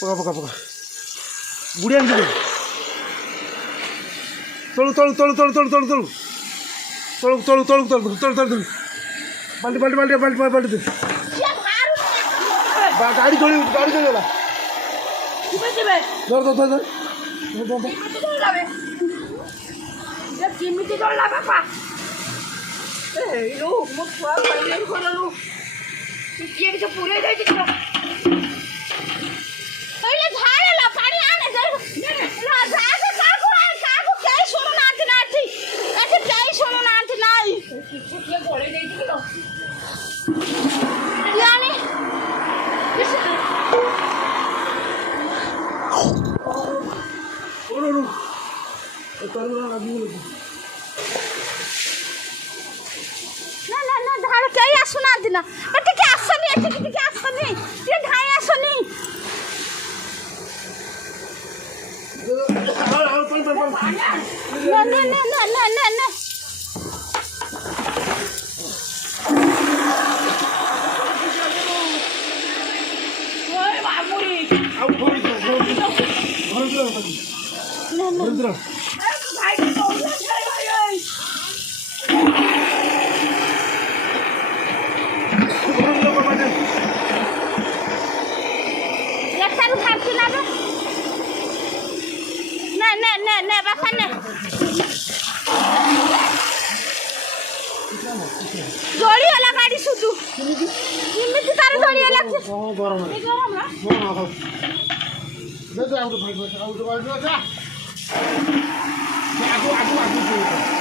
पका पका पका बुढ़िया तलु तलु तलु तलु तलु तलु तलु तलु तलु तलु तलु तलु तलु बाल्टी बाल्टी बाल्टी बाल्टी बाल्टी दे गाड़ी चलेगा धर धर धर केमिति डरला बापा ए लो मो छुआ पाइले करलु किए के पुरे जाई दिखो पहिले झाड़ला पानी आने दे ला जाके काको के सुनु नांती नांती एते के सुनु नांती नाही किए गोळे जाई दिखो यानी ओरो करूरा लगी ना धाड़ कई आसुना दिना एते के आसनी एते के आसनी ये धाई आसनी ना ओए बाबूरी आउ थोड़ी घर भाई तो भाई एकटारु खाती ना ना बापा ने जोड़ी वाला गाड़ी सुतु निमित तार जोड़ी वाला गरम है गरम ना हां दे दे आउ भाई आउ जा आगो